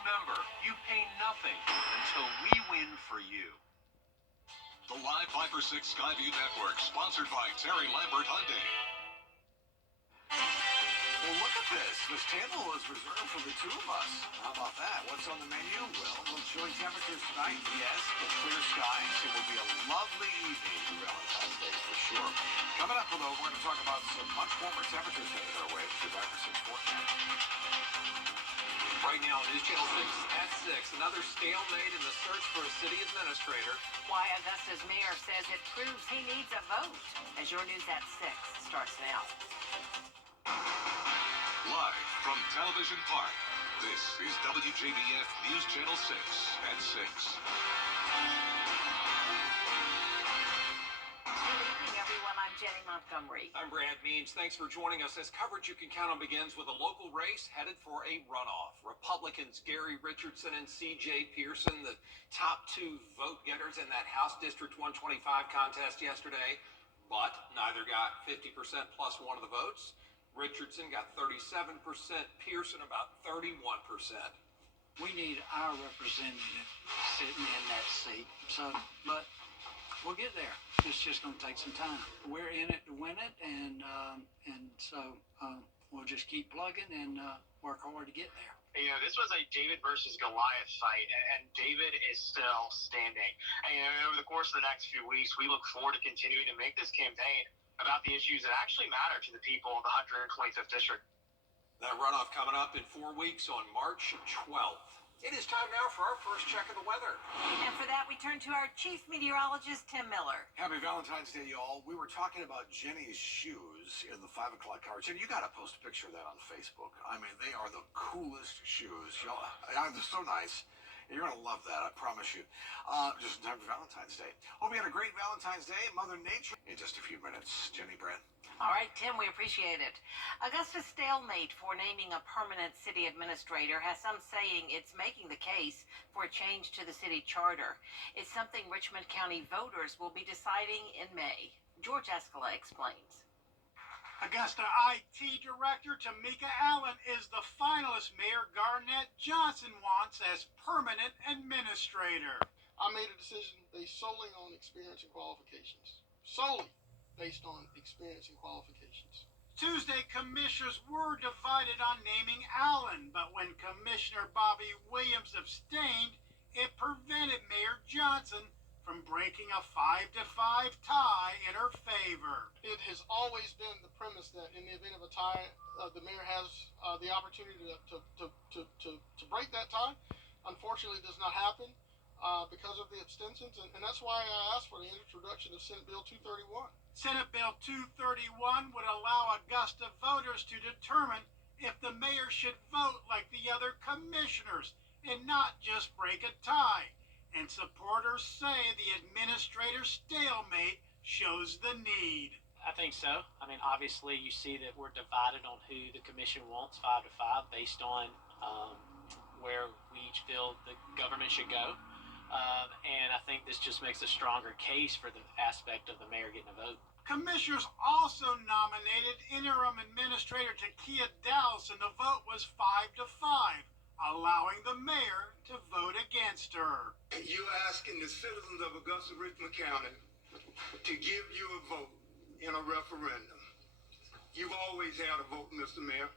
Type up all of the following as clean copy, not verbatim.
remember, you pay nothing until we win for you. The Live 5 for 6 Skyview Network, sponsored by Terry Lambert Hyundai. Well, look at this. This table is reserved for the two of us. How about that? What's on the menu? Well, chilly temperatures tonight, yes, but clear skies. It will be a lovely evening for Valentine's Day for sure. Coming up, though, we're going to talk about some much warmer temperatures headed our way. The 5 for 6 forecast. Right now, News Channel 6 at 6. Another stalemate in the search for a city administrator. Why Augusta's mayor says it proves he needs a vote. As your News at 6 starts now. Live from Television Park, this is WJBF News Channel 6 at 6. Good evening, everyone. I'm Jenny Montgomery. I'm Brad Means. Thanks for joining us. As coverage you can count on begins with a local race headed for a runoff. Republicans Gary Richardson and C.J. Pearson, the top two vote getters in that House District 125 contest yesterday, but neither got 50% plus one of the votes. Richardson got 37%, Pearson about 31%. We need our representative sitting in that seat. But we'll get there. It's just going to take some time. We're in it to win it, and so we'll just keep plugging and work hard to get there. You know, this was a David versus Goliath fight, and David is still standing. And over the course of the next few weeks, we look forward to continuing to make this campaign about the issues that actually matter to the people of the 125th District. That runoff coming up in 4 weeks on March 12th. It is time now for our first check of the weather. And for that, we turn to our chief meteorologist, Tim Miller. Happy Valentine's Day, y'all. We were talking about Jenny's shoes in the 5 o'clock hour. Jenny, you got to post a picture of that on Facebook. I mean, they are the coolest shoes. Y'all, they're so nice. You're going to love that, I promise you. Just in time for Valentine's Day. Hope you had a great Valentine's Day, Mother Nature. In just a few minutes, Jenny Brand. All right, Tim, we appreciate it. Augusta's stalemate for naming a permanent city administrator has some saying it's making the case for a change to the city charter. It's something Richmond County voters will be deciding in May. George Escala explains. Augusta IT Director Tamika Allen is the finalist Mayor Garnett Johnson wants as permanent administrator. I made a decision based solely on experience and qualifications. Solely based on experience and qualifications. Tuesday, commissioners were divided on naming Allen, but when Commissioner Bobby Williams abstained, it prevented Mayor Johnson from breaking a 5-5 tie in her favor. It has always been the premise that in the event of a tie, the mayor has the opportunity to break that tie. Unfortunately, it does not happen because of the abstentions, and that's why I asked for the introduction of Senate Bill 231. Senate Bill 231 would allow Augusta voters to determine if the mayor should vote like the other commissioners and not just break a tie. And supporters say the administrator's stalemate shows the need. I think so. I mean, obviously, you see that we're divided on who the commission wants 5-5 based on where we each feel the government should go. And I think this just makes a stronger case for the aspect of the mayor getting a vote. Commissioners also nominated interim administrator Takia Dowse, and the vote was 5-5, allowing the mayor to vote against her. You're asking the citizens of Augusta Richmond County to give you a vote in a referendum. You've always had a vote, Mr. Mayor,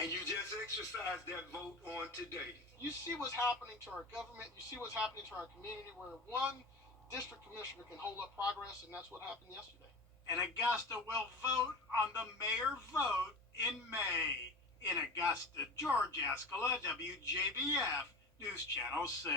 and you just exercised that vote on today. You see what's happening to our government. You see what's happening to our community where one district commissioner can hold up progress, and that's what happened yesterday. And Augusta will vote on the mayor vote in May. In Augusta, George Escala, WJBF, News Channel 6.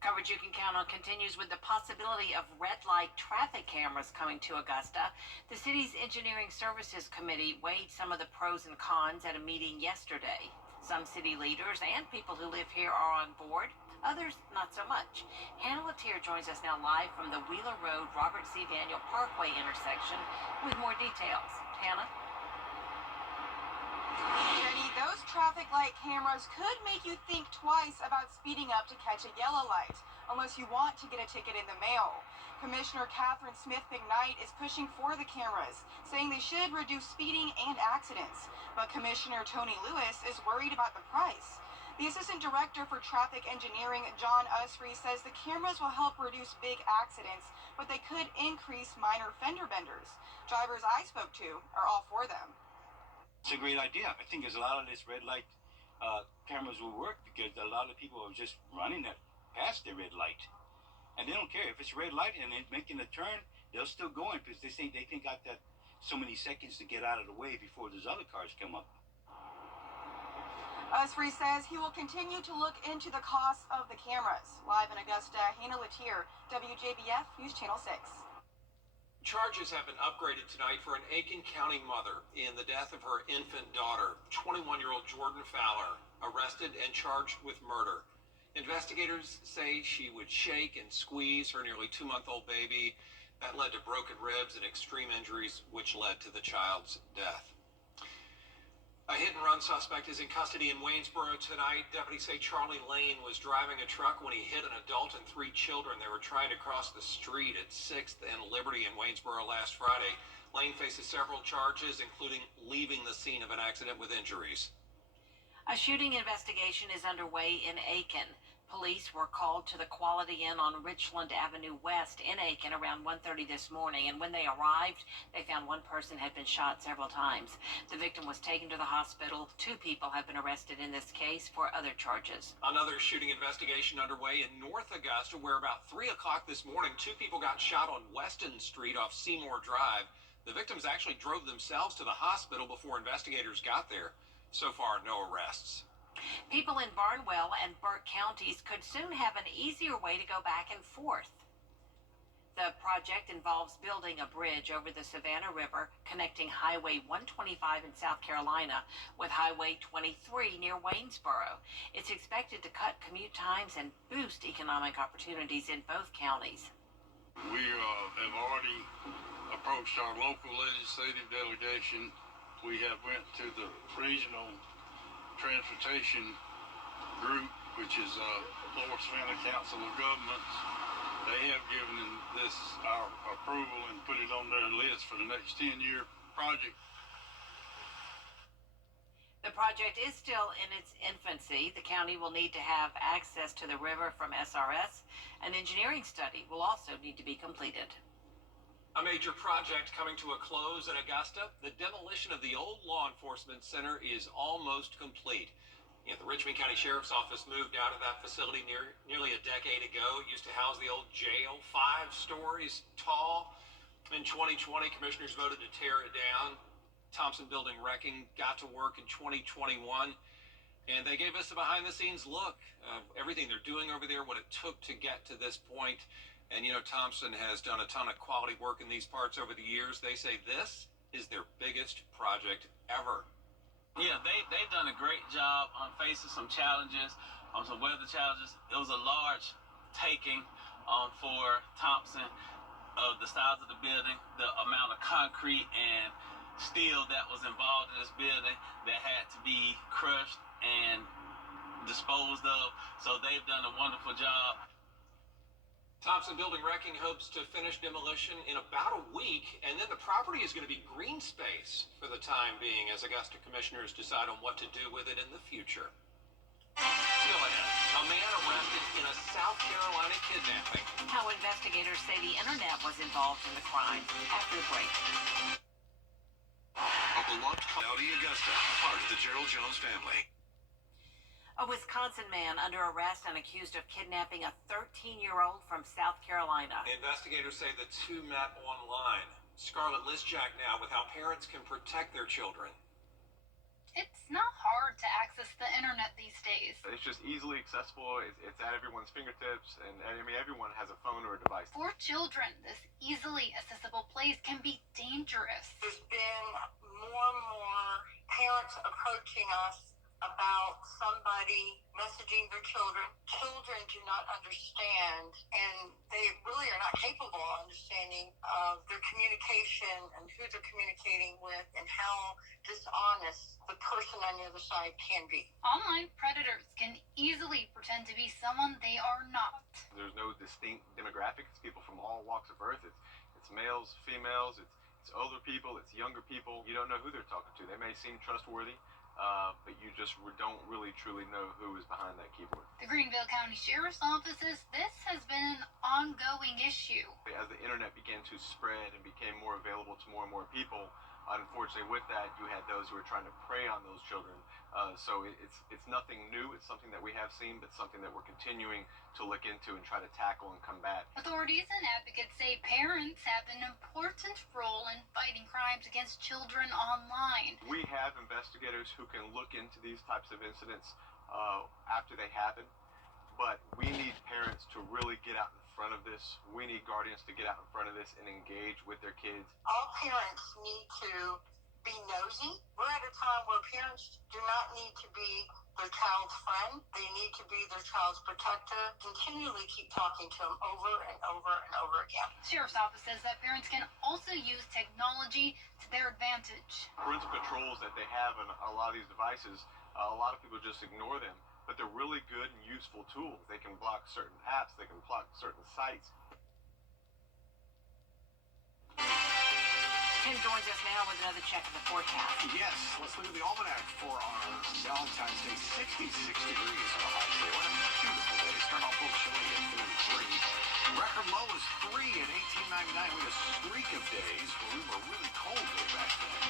Coverage you can count on continues with the possibility of red light traffic cameras coming to Augusta. The city's Engineering Services Committee weighed some of the pros and cons at a meeting yesterday. Some city leaders and people who live here are on board. Others, not so much. Hannah Latier joins us now live from the Wheeler Road, Robert C. Daniel Parkway intersection with more details. Hannah? Jenny, those traffic light cameras could make you think twice about speeding up to catch a yellow light, unless you want to get a ticket in the mail. Commissioner Catherine Smith McKnight is pushing for the cameras, saying they should reduce speeding and accidents. But Commissioner Tony Lewis is worried about the price. The Assistant Director for Traffic Engineering, John Usry, says the cameras will help reduce big accidents, but they could increase minor fender benders. Drivers I spoke to are all for them. It's a great idea. I think there's a lot of this red light cameras will work because a lot of people are just running that past the red light. And they don't care if it's red light and they're making a turn, they'll still go in because they think got that so many seconds to get out of the way before those other cars come up. Usry says he will continue to look into the costs of the cameras. Live in Augusta, Hannah Latier, WJBF News Channel 6. Charges have been upgraded tonight for an Aiken County mother in the death of her infant daughter. 21-year-old Jordan Fowler arrested and charged with murder. Investigators say she would shake and squeeze her nearly 2-month-old baby. That led to broken ribs and extreme injuries, which led to the child's death. A hit-and-run suspect is in custody in Waynesboro tonight. Deputies say Charlie Lane was driving a truck when he hit an adult and 3 children. They were trying to cross the street at 6th and Liberty in Waynesboro last Friday. Lane faces several charges, including leaving the scene of an accident with injuries. A shooting investigation is underway in Aiken. Police were called to the Quality Inn on Richland Avenue West in Aiken around 1:30 this morning, and when they arrived, they found one person had been shot several times. The victim was taken to the hospital. 2 people have been arrested in this case for other charges. Another shooting investigation underway in North Augusta, where about 3 o'clock this morning, 2 people got shot on Weston Street off Seymour Drive. The victims actually drove themselves to the hospital before investigators got there. So far, no arrests. People in Barnwell and Burke counties could soon have an easier way to go back and forth. The project involves building a bridge over the Savannah River connecting Highway 125 in South Carolina with Highway 23 near Waynesboro. It's expected to cut commute times and boost economic opportunities in both counties. We have already approached our local legislative delegation. We have went to the regional transportation group, which is Lower Savannah Council of Governments. They have given this our approval and put it on their list for the next 10-year project. The project is still in its infancy. The county will need to have access to the river from SRS. An engineering study will also need to be completed. A major project coming to a close in Augusta. The demolition of the old law enforcement center is almost complete. The Richmond County Sheriff's Office moved out of that facility nearly a decade ago. It used to house the old jail, 5 stories tall. In 2020, commissioners voted to tear it down. Thompson Building Wrecking got to work in 2021, and they gave us a behind-the-scenes look of everything they're doing over there, what it took to get to this point. And, Thompson has done a ton of quality work in these parts over the years. They say this is their biggest project ever. Yeah, they've done a great job on facing some challenges, some weather challenges. It was a large taking for Thompson of the size of the building, the amount of concrete and steel that was involved in this building that had to be crushed and disposed of. So they've done a wonderful job. Thompson Building Wrecking hopes to finish demolition in about a week, and then the property is going to be green space for the time being as Augusta commissioners decide on what to do with it in the future. Still ahead, a man arrested in a South Carolina kidnapping. How investigators say the internet was involved in the crime. After the break. A beloved county, Augusta, part of the Gerald Jones family. A Wisconsin man under arrest and accused of kidnapping a 13-year-old from South Carolina. Investigators say the 2 met online. Scarlett Lisjack now with how parents can protect their children. It's not hard to access the internet these days. It's just easily accessible. It's at everyone's fingertips, and I mean, everyone has a phone or a device. For children, this easily accessible place can be dangerous. There's been more and more parents approaching us about somebody messaging their children. Children do not understand, and they really are not capable of understanding of their communication and who they're communicating with and how dishonest the person on the other side can be. Online predators can easily pretend to be someone they are not. There's no distinct demographic. It's people from all walks of earth. It's males, females, it's older people, it's younger people. You don't know who they're talking to. They may seem trustworthy, but you just don't really truly know who is behind that keyboard. The Greenville County Sheriff's Office says this has been an ongoing issue. As the internet began to spread and became more available to more and more people, unfortunately with that, you had those who were trying to prey on those children. So it's nothing new. It's something that we have seen, but something that we're continuing to look into and try to tackle and combat. Authorities and advocates say parents have an important role in fighting crimes against children online. We have investigators who can look into these types of incidents after they happen, but we need parents to really get out in front of this. We need guardians to get out in front of this and engage with their kids. All parents need to be nosy. We're at a time where parents do not need to be their child's friend. They need to be their child's protector. Continually keep talking to them over and over and over again. Sheriff's Office says that parents can also use technology to their advantage. Parental controls that they have on a lot of these devices, a lot of people just ignore them, but they're really good and useful tools. They can block certain apps, they can block certain sites. Tim joins us now with another check of the forecast. Yes, let's look at the almanac for our Valentine's Day. 66 degrees on a high day. What a beautiful day. Start off a little chilly at 33. Record low is 3 in 1899. We had a streak of days where we were really cold way back then.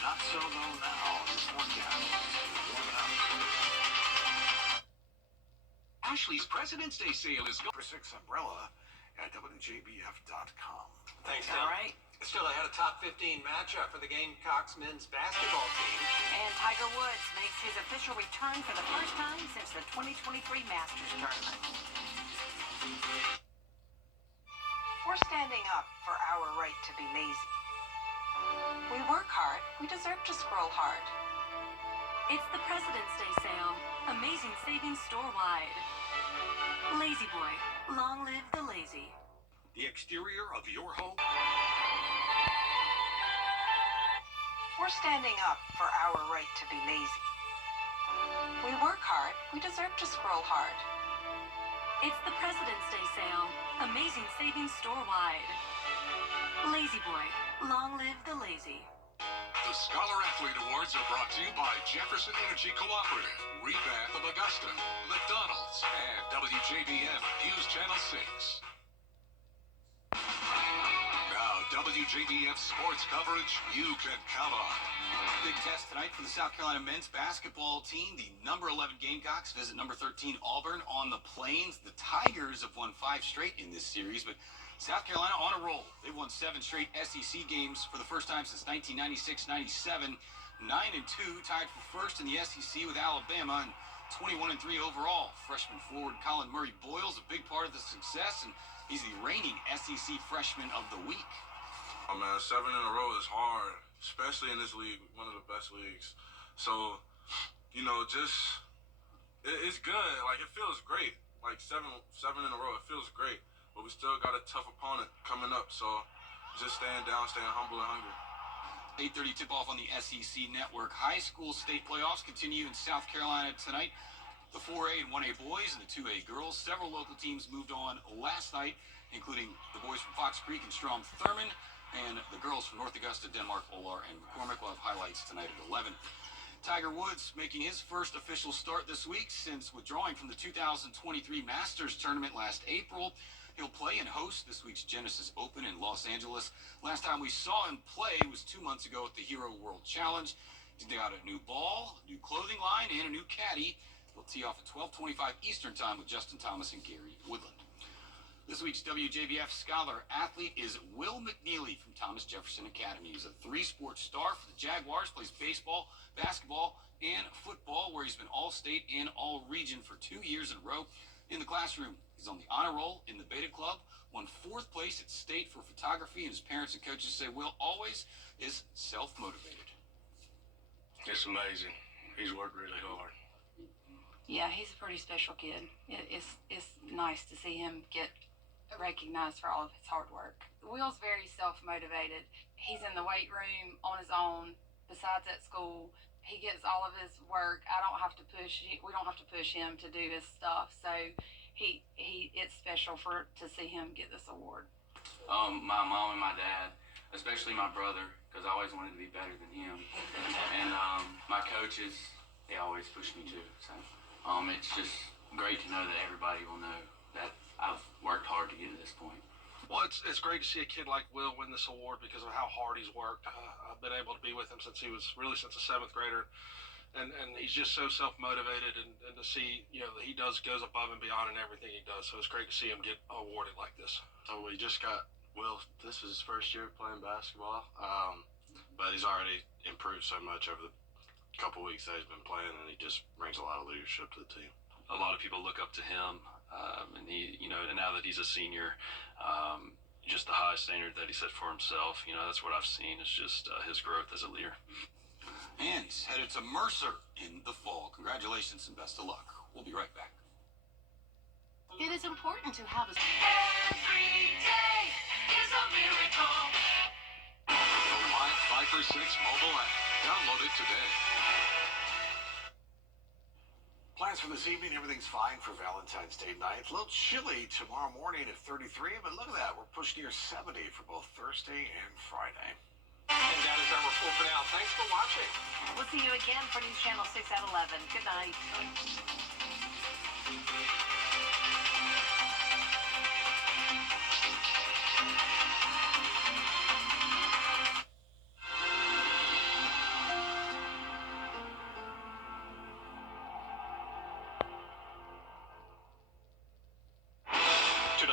Not so though now. The forecast is warming up. Ashley's President's Day sale is For 6 umbrella at WJBF.com. Thanks, All Tim. right. Still ahead of top 15 matchup for the Gamecocks men's basketball team. And Tiger Woods makes his official return for the first time since the 2023 Masters tournament. We're standing up for our right to be lazy. We work hard. We deserve to scroll hard. It's the President's Day sale. Amazing savings store-wide. Lazy Boy. Long live the lazy. the exterior of your home. We're standing up for our right to be lazy. We work hard. We deserve to scroll hard. It's the President's Day sale. Amazing savings store-wide. Lazy Boy. Long live the lazy. The Scholar Athlete Awards are brought to you by Jefferson Energy Cooperative, Rebath of Augusta, McDonald's, and WJBF News Channel 6. Now, WJBF sports coverage you can count on. Big test tonight for the South Carolina men's basketball team. The number 11 Gamecocks visit number 13 Auburn on the Plains. The Tigers have won 5 straight in this series, but South Carolina on a roll. They've won 7 straight SEC games for the first time since 1996-97. 9-2, tied for first in the SEC with Alabama, and 21-3 overall. Freshman forward Colin Murray Boyle's a big part of the success, and he's the reigning SEC Freshman of the Week. Oh man, 7 in a row is hard, especially in this league, one of the best leagues. So, you know, just it's good. Like, it feels great. Like seven in a row, it feels great. But we still got a tough opponent coming up, so just staying down, staying humble and hungry. 8:30 tip-off on the SEC Network. High school state playoffs continue in South Carolina tonight. The 4A and 1A boys and the 2A girls. Several local teams moved on last night, including the boys from Fox Creek and Strom Thurmond, and the girls from North Augusta, Denmark, Olar, and McCormick. We'll have highlights tonight at 11. Tiger Woods making his first official start this week since withdrawing from the 2023 Masters tournament last April. He'll play and host this week's Genesis Open in Los Angeles. Last time we saw him play was 2 months ago at the Hero World Challenge. He's got a new ball, a new clothing line, and a new caddy. They'll tee off at 12:25 Eastern Time with Justin Thomas and Gary Woodland. This week's WJBF Scholar Athlete is Will McNeely from Thomas Jefferson Academy. He's a 3-sport star for the Jaguars, plays baseball, basketball, and football, where he's been All-State and All-Region for 2 years in a row. In the classroom, he's on the honor roll in the Beta Club, won 4th place at state for photography, and his parents and coaches say Will always is self-motivated. It's amazing. he's worked really hard. Yeah, he's a pretty special kid. It's nice to see him get recognized for all of his hard work. Will's very self-motivated. He's in the weight room on his own. Besides at school, he gets all of his work. I don't have to push. We don't have to push him to do his stuff. So it's special to see him get this award. My mom and my dad, especially my brother, because I always wanted to be better than him, and my coaches, they always push me too. So it's just great to know that everybody will know that I've worked hard to get to this point. Well, it's great to see a kid like Will win this award because of how hard he's worked. I've been able to be with him since a seventh grader, and he's just so self-motivated, and to see that he goes above and beyond in everything he does. So it's great to see him get awarded like this. So we just got Will. This is his first year playing basketball, but he's already improved so much over the couple weeks that he's been playing, and he just brings a lot of leadership to the team. A lot of people look up to him, and he, and now that he's a senior, just the high standard that he set for himself, that's what I've seen is just his growth as a leader. And he's headed to Mercer in the fall. Congratulations and best of luck. We'll be right back. It is important to have a... Every day is a miracle. The Live 5 for 6 mobile app. Download it today. Plans for this evening, everything's fine for Valentine's Day night. A little chilly tomorrow morning at 33, but look at that. We're pushed near 70 for both Thursday and Friday. And that is our report for now. Thanks for watching. We'll see you again for News Channel 6 at 11. Good night.